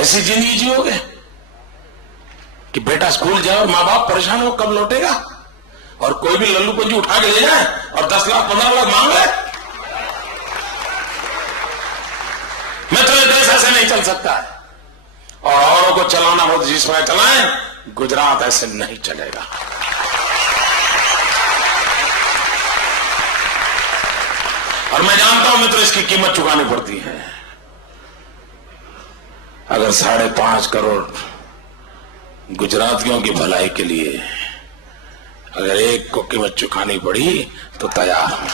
ऐसी जिंदगी जियोगे कि बेटा स्कूल जाए और मां बाप परेशान हो कब लौटेगा, और कोई भी लल्लू पंजी उठा के ले जाए और 10 लाख 15 लाख मांग ले। मैं तो ये देश ऐसे नहीं चल सकता है, और औरों को चलाना हो जिस तरह चलाएं, गुजरात ऐसे नहीं चलेगा। और मैं जानता हूं मित्र, इसकी कीमत चुकानी पड़ती है। अगर 5.5 करोड़ गुजरातियों की भलाई के लिए अगर एक को कीमत चुकानी पड़ी तो तैयार हूं।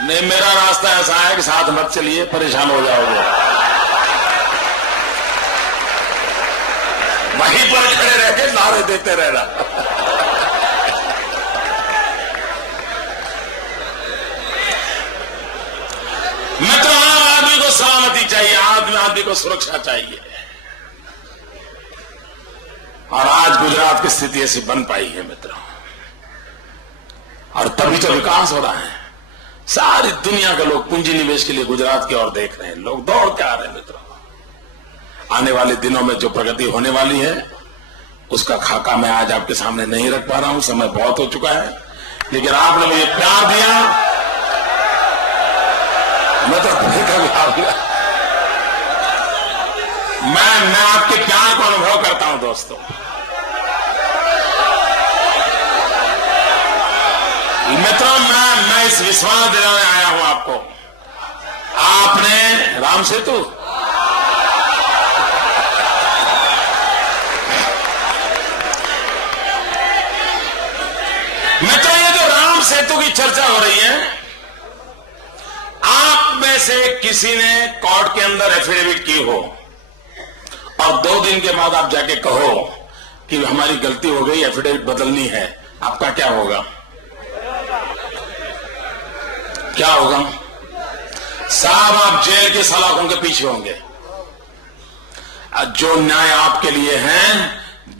नहीं, मेरा रास्ता ऐसा है कि साथ मत चलिए, परेशान हो जाओगे। वहीं पर खड़े रह के नारे देते रहना। मैं तो आम आदमी को सलामती चाहिए, आदमी को सुरक्षा चाहिए, और आज गुजरात की स्थिति ऐसी बन पाई है मित्रों, और तभी तो विकास हो रहा है। सारी दुनिया के लोग पूंजी निवेश के लिए गुजरात की ओर देख रहे हैं, लोग दौड़ के आ रहे हैं मित्रों। आने वाले दिनों में जो प्रगति होने वाली है उसका खाका मैं आज आपके सामने नहीं रख पा रहा हूं, समय बहुत हो चुका है, लेकिन आपने मुझे प्यार दिया, मैं तो मैं आपके प्यार को अनुभव करता हूं दोस्तों। मित्रों, मैं इस विश्वास दिलाने आया हूं आपको, आपने राम सेतु मित्रों, ये जो राम सेतु की चर्चा हो रही है, आप में से किसी ने कोर्ट के अंदर एफिडेविट की हो और 2 दिन के बाद आप जाके कहो कि हमारी गलती हो गई, एफिडेविट बदलनी है, आपका क्या होगा? क्या होगा साहब? आप जेल के सलाखों के पीछे होंगे। जो न्याय आपके लिए है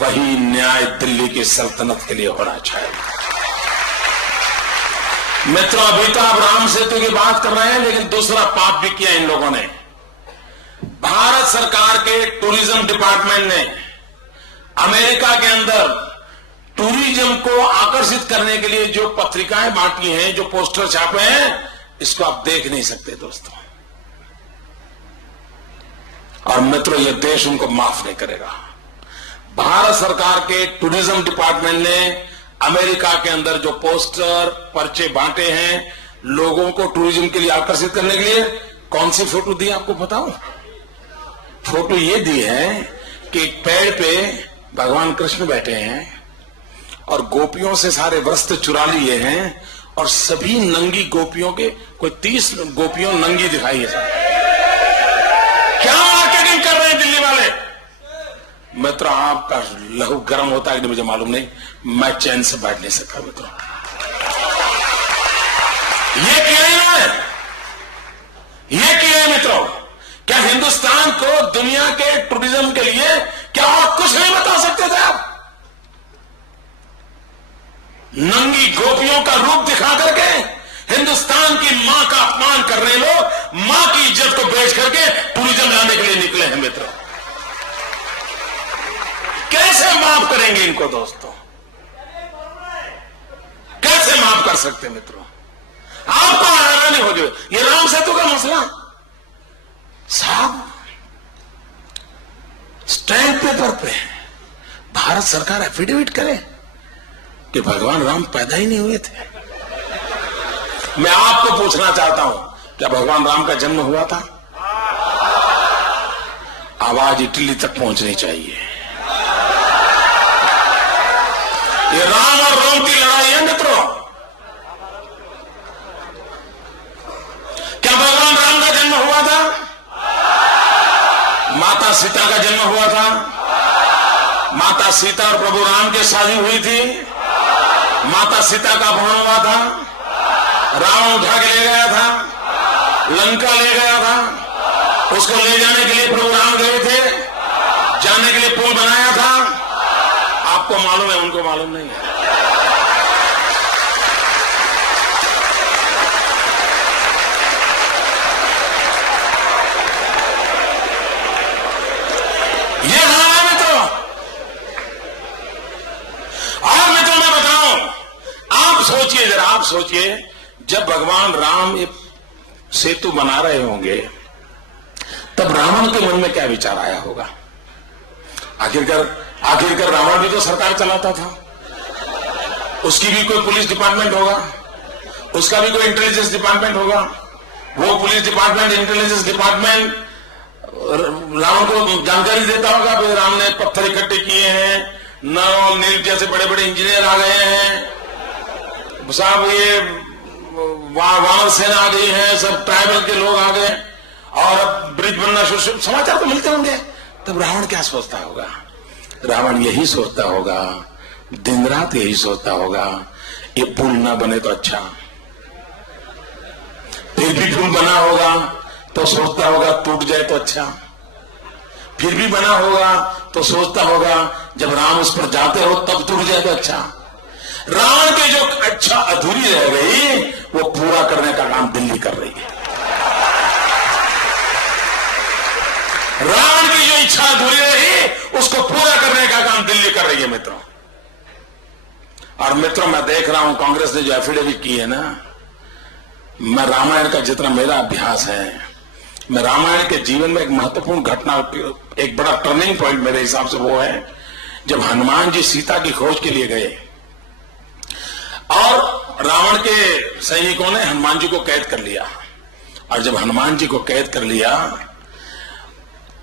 वही न्याय दिल्ली की सल्तनत के लिए होना चाहिए। मित्रों, अभी तो आप राम सेतु की बात कर रहे हैं, लेकिन दूसरा पाप भी किया इन लोगों ने। भारत सरकार के टूरिज्म डिपार्टमेंट ने अमेरिका के अंदर टूरिज्म को आकर्षित करने के लिए जो पत्रिकाएं बांटी हैं, जो पोस्टर छापे हैं, इसको आप देख नहीं सकते दोस्तों। और मित्रों, यह देश उनको माफ नहीं करेगा। भारत सरकार के टूरिज्म डिपार्टमेंट ने अमेरिका के अंदर जो पोस्टर पर्चे बांटे हैं लोगों को टूरिज्म के लिए आकर्षित करने के लिए, कौन सी फोटो दी आपको बताऊं? फोटो ये दी है कि एक पेड़ पे भगवान कृष्ण बैठे हैं और गोपियों से सारे वस्त्र चुरा लिए हैं, और सभी नंगी गोपियों के कोई 30 गोपियों नंगी दिखाई है। क्या मार्केटिंग कर रहे हैं दिल्ली वाले? मित्र, आपका लहू गर्म होता है कि नहीं मुझे मालूम नहीं, मैं चैन से बैठ नहीं सकता मित्रों। ये किया है, ये किया है मित्रों। क्या हिंदुस्तान को दुनिया के टूरिज्म के लिए क्या और कुछ नहीं बता सकते थे आप? नंगी गोपियों का रूप दिखा करके हिंदुस्तान की मां का अपमान कर रहे लोग मां की इज्जत को बेच करके टूरिज्म लाने के लिए निकले हैं मित्रों। कैसे माफ करेंगे इनको दोस्तों? कैसे माफ कर सकते मित्रों? आपको हैरानी हो गई। ये राम सेतु का मसला साहब, स्टैंप पेपर पे भारत सरकार एफिडेविट करे कि भगवान राम पैदा ही नहीं हुए थे। मैं आपको पूछना चाहता हूं, क्या भगवान राम का जन्म हुआ था? आवाज इटली तक पहुंचनी चाहिए। ये राम और रोम की लड़ाई है मित्रों। क्या भगवान राम का जन्म हुआ था? माता सीता का जन्म हुआ था? माता सीता और प्रभु राम की शादी हुई थी? माता सीता का अपहरण हुआ था? रावण उठा के ले गया था, लंका ले गया था, उसको ले जाने के लिए प्रभु राम गए थे, जाने के लिए पुल बनाया था। आपको मालूम है, उनको मालूम नहीं है। ये हाल है मित्रों। और मित्रों मैं बताऊं, आप सोचिए जरा, आप सोचिए, जब भगवान राम ये सेतु बना रहे होंगे तब रावण के मन में क्या विचार आया होगा। आखिरकार रावण भी तो सरकार चलाता था, उसकी भी कोई पुलिस डिपार्टमेंट होगा, उसका भी कोई इंटेलिजेंस डिपार्टमेंट होगा। वो police department, intelligence department Ravana को जानकारी देता होगा भाई राम ने पत्थर इकट्ठे किए हैं, नल और नील जैसे बड़े बड़े इंजीनियर आ गए हैं साहब, ये वानर सेना आ गई है, सब ट्राइबल के लोग आ गए और अब ब्रिज बनना शुरू। समाचार तो मिलते होंगे। तब रावण क्या सोचता होगा? रावण यही सोचता होगा, दिन रात यही सोचता होगा, ये पुल ना बने तो अच्छा। फिर भी पुल बना होगा तो सोचता होगा टूट जाए तो अच्छा। फिर भी बना होगा तो सोचता होगा जब राम उस पर जाते हो तब टूट जाए तो अच्छा। रावण की जो अच्छा अधूरी रह गई वो पूरा करने का काम दिल्ली कर रही है। रावण की जो इच्छा अधूरी रही उसको पूरा करने का काम दिल्ली कर रही है मित्रों। और मित्रों मैं देख रहा हूं कांग्रेस ने जो एफिडेविट की है ना, मैं रामायण का जितना मेरा अभ्यास है, मैं रामायण के जीवन में एक महत्वपूर्ण घटना, एक बड़ा टर्निंग पॉइंट मेरे हिसाब से वो है जब हनुमान जी सीता की खोज के लिए गए और रावण के सैनिकों ने हनुमान जी को कैद कर लिया। और जब हनुमान जी को कैद कर लिया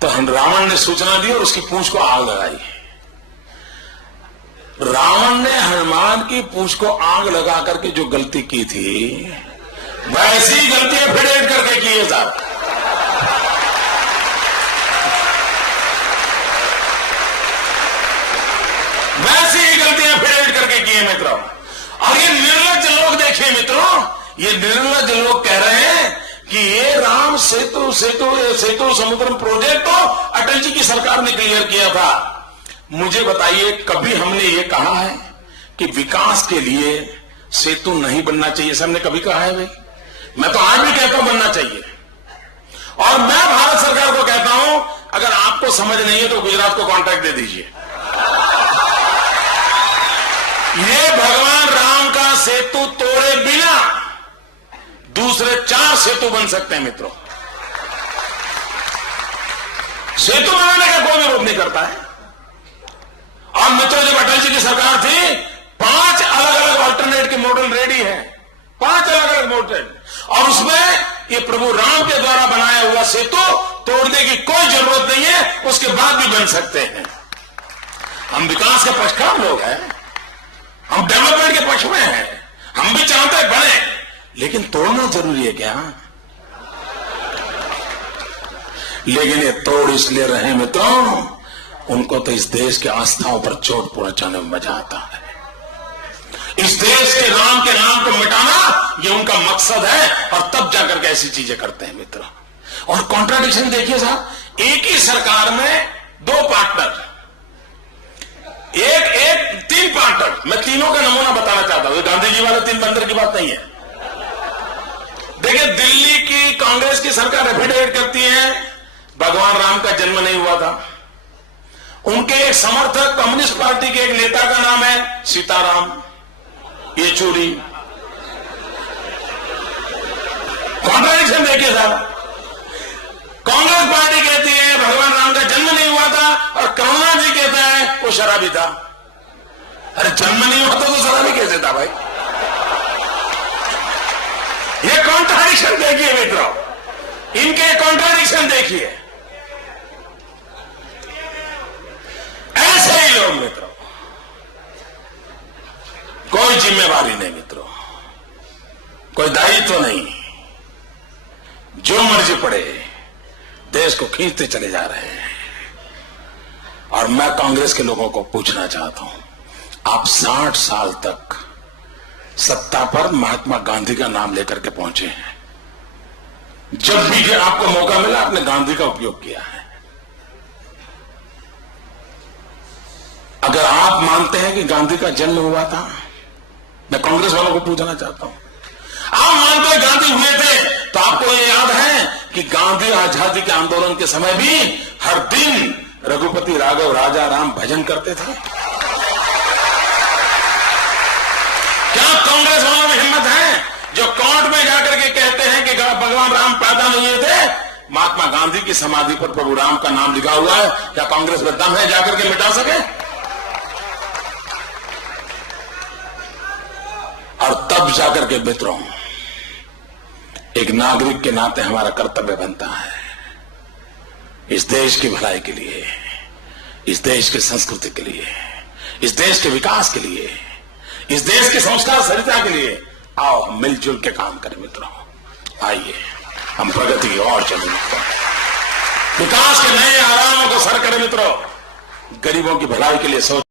तो रावण ने सूचना दी और उसकी पूंछ को आग लगाई। रावण ने हनुमान की पूंछ को आग लगा करके जो गलती की थी वैसी गलतियां फिर करके की है साहब। वैसी ही गलतियां फिर करके की है मित्रों। और ये निर्लज्ज लोग देखिए मित्रों, ये निर्लज्ज लोग कह रहे हैं कि ये राम सेतु समुद्रम प्रोजेक्ट तो अटल जी की सरकार ने क्लियर किया था। मुझे बताइए कभी हमने ये कहा है कि विकास के लिए सेतु नहीं बनना चाहिए? हमने कभी कहा है भाई? मैं तो आज भी कहता हूं बनना चाहिए। और मैं भारत सरकार को कहता हूं अगर आपको समझ नहीं है तो गुजरात को कॉन्ट्रैक्ट दे दीजिए। ये भगवान राम का सेतु तोड़े बिना दूसरे 4 सेतु बन सकते हैं मित्रों। सेतु बनाने का कोई विरोध नहीं करता है। और मित्रों जब अटल जी की सरकार थी 5 अलग अलग ऑल्टरनेट के मॉडल रेडी है, 5 अलग अलग मॉडल। और उसमें ये प्रभु राम के द्वारा बनाया हुआ सेतु तोड़ने की कोई जरूरत नहीं है, उसके बाद भी बन सकते हैं। हम विकास के पक्षकार लोग हैं, हम डेवलपमेंट के पक्ष में हैं, हम भी चाहते हैं बने, लेकिन तोड़ना जरूरी है क्या? लेकिन ये तोड़ इसलिए रहे मित्रों, उनको तो इस देश की आस्थाओं पर चोट पहुंचाने में मजा आता है। इस देश के राम के नाम को मिटाना ये उनका मकसद है और तब जाकर के ऐसी चीजें करते हैं मित्रों। और कॉन्ट्राडिक्शन देखिए साहब, एक ही सरकार में 2 पार्टनर, एक 3 पार्टनर। मैं तीनों का नमूना बताना चाहता हूं, गांधी जी वाले 3 बंदर की बात नहीं है। देखिए दिल्ली की कांग्रेस की सरकार एफिडेविट करती है भगवान राम का जन्म नहीं हुआ था। उनके एक समर्थक कम्युनिस्ट पार्टी के एक नेता का नाम है सीताराम येचुरी। कॉन्ट्राडिक्शन देखिए साहब, कांग्रेस पार्टी कहती है भगवान राम का जन्म नहीं हुआ था और करुणा जी कहता है वो शराबी था। अरे जन्म नहीं हुआ तो शराबी कैसे था भाई? ये कॉन्ट्राडिक्शन देखिए मित्रों, इनके कॉन्ट्राडिक्शन देखिए। ऐसे ही लोग मित्रों, कोई जिम्मेवारी नहीं मित्रों, कोई दायित्व नहीं, जो मर्जी पड़े देश को खींचते चले जा रहे हैं। और मैं कांग्रेस के लोगों को पूछना चाहता हूं, आप 60 साल तक सत्ता पर महात्मा गांधी का नाम लेकर के पहुंचे हैं। जब भी आपको मौका मिला आपने गांधी का उपयोग किया है। अगर आप मानते हैं कि गांधी का जन्म हुआ था, मैं कांग्रेस वालों को पूछना चाहता हूं, आप मानते हैं गांधी हुए थे, तो आपको ये याद है कि गांधी आजादी के आंदोलन के समय भी हर दिन रघुपति राघव राजा राम भजन करते थे? क्या कांग्रेस वालों में हिम्मत है जो कोर्ट में जाकर के कहते हैं कि भगवान राम पैदा नहीं हुए थे, महात्मा गांधी की समाधि पर प्रभु राम का नाम लिखा हुआ है, क्या कांग्रेस में दम है जाकर के मिटा सके? और तब जाकर के मित्रों, एक नागरिक के नाते हमारा कर्तव्य बनता है इस देश की भलाई के लिए, इस देश की संस्कृति के लिए, इस देश के विकास के लिए, इस देश की संस्कार सरिता के लिए, आओ हम मिलजुल के काम करें मित्रों। आइए हम प्रगति की ओर चलें मित्रों, विकास के नए आयामों को सर करें मित्रों, गरीबों की भलाई के लिए सोच